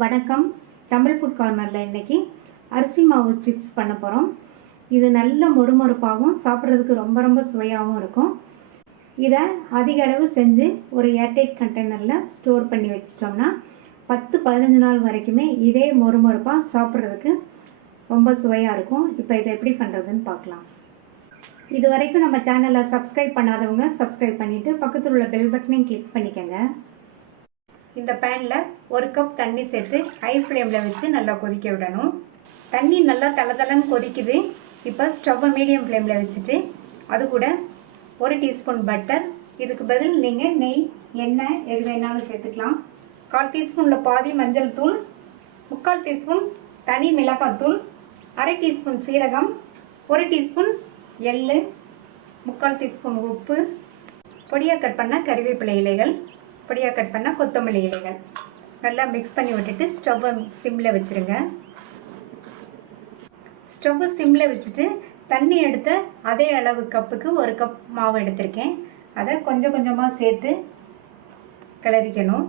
வணக்கம். தமிழ் ஃபுட் கார்னரில் இன்றைக்கி அரிசி மாவு சிப்ஸ் பண்ண போகிறோம். இது நல்ல மொறுமொறுப்பாகவும் சாப்பிட்றதுக்கு ரொம்ப ரொம்ப சுவையாகவும் இருக்கும். இதை அதிக அளவு செஞ்சு ஒரு ஏர்டைட் கண்டெய்னரில் ஸ்டோர் பண்ணி வச்சிட்டோம்னா 10-15 நாள் வரைக்குமே இதே மொறுமொறுப்பாக சாப்பிட்றதுக்கு ரொம்ப சுவையாக இருக்கும். இப்போ இதை எப்படி பண்ணுறதுன்னு பார்க்கலாம். இது வரைக்கும் நம்ம சேனலை சப்ஸ்கிரைப் பண்ணாதவங்க சப்ஸ்கிரைப் பண்ணிவிட்டு பக்கத்தில் உள்ள பெல் பட்டனையும் கிளிக் பண்ணிக்கோங்க. இந்த பேனில் 1 கப் தண்ணி சேர்த்து ஹை ஃப்ளேமில் வச்சு நல்லா கொதிக்க விடணும். தண்ணி நல்லா தளதளன்னு கொதிக்குது. இப்போ ஸ்டவ்வை மீடியம் ஃப்ளேமில் வச்சுட்டு அது கூட 1 டீஸ்பூன் பட்டர், இதுக்கு பதில் நீங்கள் நெய், எண்ணெய் எது வேணாலும் சேர்த்துக்கலாம். 1/4 டீஸ்பூனில் பாதி மஞ்சள் தூள், 3/4 டீஸ்பூன் தனி மிளகாத்தூள், 1/2 டீஸ்பூன் சீரகம், 1 டீஸ்பூன் எள், 3/4 டீஸ்பூன் உப்பு, பொடியாக கட் பண்ண கறிவேப்பிலை இலைகள், பொடியாக கட் பண்ண கொத்தமல்லி இலைகள் நல்லா மிக்ஸ் பண்ணி விட்டுட்டு ஸ்டவ்வை சிம்மில் வச்சுருங்க. ஸ்டவ்வை சிம்மில் வச்சுட்டு தண்ணி எடுத்த அதே அளவு கப்புக்கு 1 கப் மாவு எடுத்திருக்கேன். அதை கொஞ்சம் கொஞ்சமாக சேர்த்து கிளறிக்கணும்.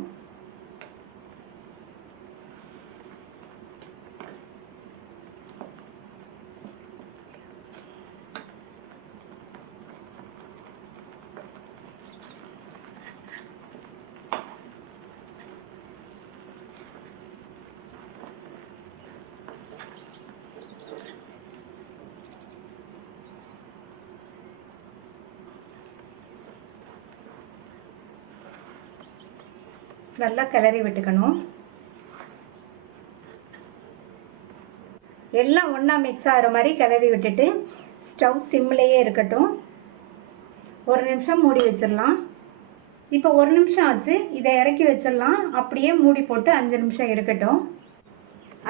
நல்லா கிளறி விட்டுக்கணும். எல்லாம் ஒன்றா மிக்ஸ் ஆகிற மாதிரி கிளறி விட்டுட்டு ஸ்டவ் சிம்லேயே இருக்கட்டும். 1 நிமிஷம் மூடி வச்சிடலாம். இப்போ 1 நிமிஷம் ஆச்சு. இதை இறக்கி வச்சிடலாம். அப்படியே மூடி போட்டு 5 நிமிஷம் இருக்கட்டும்.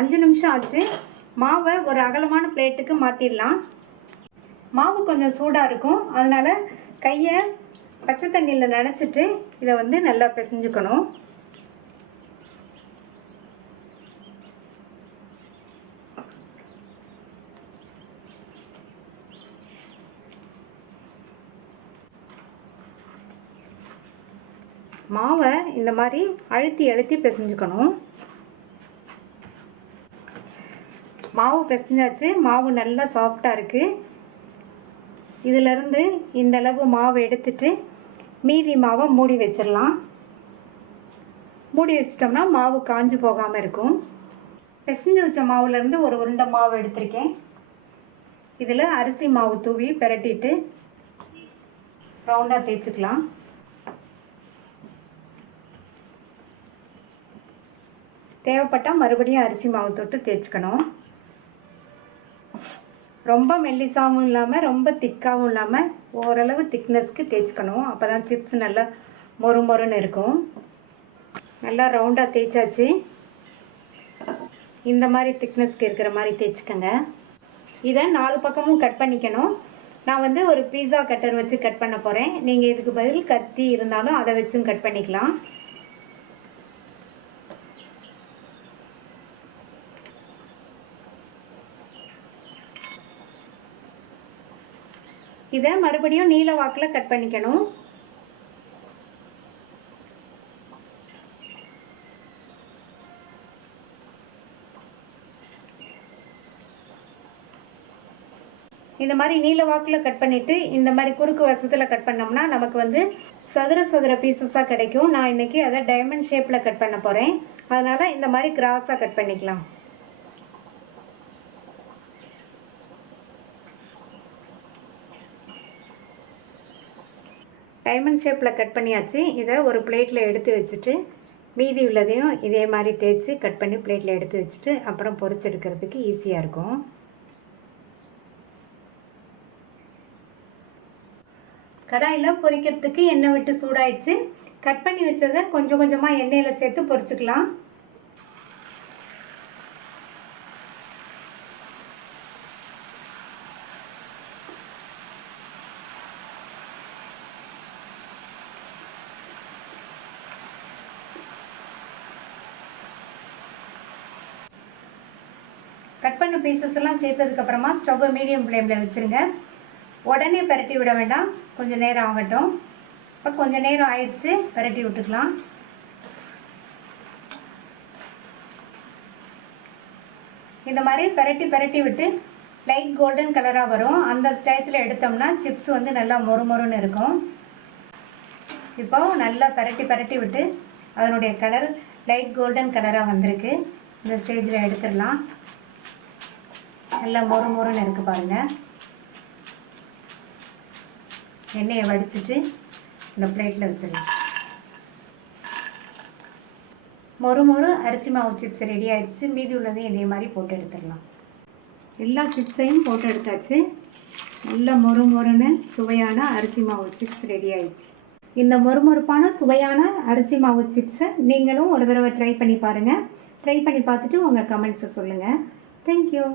5 நிமிஷம் ஆச்சு. மாவை ஒரு அகலமான பிளேட்டுக்கு மாற்றிடலாம். மாவு கொஞ்சம் சூடாக இருக்கும், அதனால் கையை பச்சை தண்ணியில் நனைச்சிட்டு இதை நல்லா பிசைஞ்சுக்கணும். மாவை இந்த மாதிரி அழுத்தி அழுத்தி பிசைஞ்சுக்கணும். மாவு பிசைஞ்சாச்சு. மாவு நல்லா சாஃப்டாக இருக்குது. இதிலேருந்து இந்த அளவு மாவு எடுத்துட்டு மீதி மாவை மூடி வச்சிடலாம். மூடி வச்சிட்டோம்னா மாவு காஞ்சு போகாமல் இருக்கும். பிசைஞ்சு வச்ச மாவுலேருந்து ஒரு உருண்டை மாவு எடுத்திருக்கேன். இதில் அரிசி மாவு தூவி பிரட்டிட்டு ரவுண்டாக தேய்ச்சிக்கலாம். தேவைப்பட்டால் மறுபடியும் அரிசி மாவு தொட்டு தேய்ச்சிக்கணும். ரொம்ப மெல்லிசாகவும் இல்லாமல் ரொம்ப திக்காகவும் இல்லாமல் ஓரளவு திக்னஸ்க்கு தேய்ச்சிக்கணும். அப்போ தான் சிப்ஸ் நல்லா மொறு மொறுன்னு இருக்கும். நல்லா ரவுண்டாக தேய்ச்சாச்சு. இந்த மாதிரி திக்னஸ்க்கு இருக்கிற மாதிரி தேய்ச்சிக்கோங்க. இதை 4 பக்கமும் கட் பண்ணிக்கணும். நான் ஒரு பீஸா கட்டர் வச்சு கட் பண்ண போகிறேன். நீங்கள் இதுக்கு பதில் கத்தி இருந்தாலும் அதை வச்சும் கட் பண்ணிக்கலாம். இதை மறுபடியும் நீல வாக்கில் கட் பண்ணிக்கணும். இந்த மாதிரி நீல வாக்கில் கட் பண்ணிவிட்டு இந்த மாதிரி குறுக்கு வசத்தில் கட் பண்ணோம்னா நமக்கு சதுர சதுர பீசஸாக கிடைக்கும். நான் இன்றைக்கி அதை டைமண்ட் ஷேப்பில் கட் பண்ண போகிறேன். அதனால் இந்த மாதிரி கிராஸாக கட் பண்ணிக்கலாம். டைமண்ட் ஷேப்பில் கட் பண்ணியாச்சு. இதை ஒரு பிளேட்டில் எடுத்து வச்சுட்டு மீதி உள்ளதையும் இதே மாதிரி தேய்ச்சி கட் பண்ணி பிளேட்டில் எடுத்து வச்சுட்டு அப்புறம் பொரிச்சு எடுக்கிறதுக்கு ஈஸியாக இருக்கும். கடாயில் பொரிக்கிறதுக்கு எண்ணெய் விட்டு சூடாயிடுச்சு. கட் பண்ணி வச்சதை கொஞ்சம் கொஞ்சமாக எண்ணெயில் சேர்த்து பொரிச்சுக்கலாம். கட் பண்ண பீசஸ் எல்லாம் சேர்த்ததுக்கப்புறமா ஸ்டவ்வை மீடியம் ஃப்ளேமில் வச்சுருங்க. உடனே பரட்டி விட வேண்டாம், கொஞ்சம் நேரம் ஆகட்டும். இப்போ கொஞ்சம் நேரம் ஆயிடுச்சு, பரட்டி விட்டுக்கலாம். இந்த மாதிரி பெரட்டி விட்டு லைட் கோல்டன் கலராக வரும். அந்த டயத்தில் எடுத்தோம்னா சிப்ஸ் வந்து நல்லா மொறுமொறுன்னு இருக்கும். இப்போ நல்லா பெரட்டி விட்டு அதனுடைய கலர் லைட் கோல்டன் கலராக வந்திருக்கு. இந்த ஸ்டேஜில் எடுத்துடலாம். நல்லா மொறுமொறுன்னு இருக்குது பாருங்கள். எண்ணெயை வடிச்சிட்டு இந்த பிளேட்டில் வச்சிடலாம். மொறு அரிசி மாவு சிப்ஸ் ரெடி ஆகிடுச்சு. மீதி உள்ளதையும் இதே மாதிரி போட்டு எடுத்துடலாம். எல்லா சிப்ஸையும் போட்டு எடுத்தாச்சு. நல்ல மொறுன்னு சுவையான அரிசி மாவு சிப்ஸ் ரெடி ஆகிடுச்சு. இந்த மொறுமொறுப்பான சுவையான அரிசி மாவு சிப்ஸை நீங்களும் ஒரு தடவை ட்ரை பண்ணி பாருங்கள். ட்ரை பண்ணி பார்த்துட்டு உங்கள் கமெண்ட்ஸை சொல்லுங்கள். தேங்க்யூ.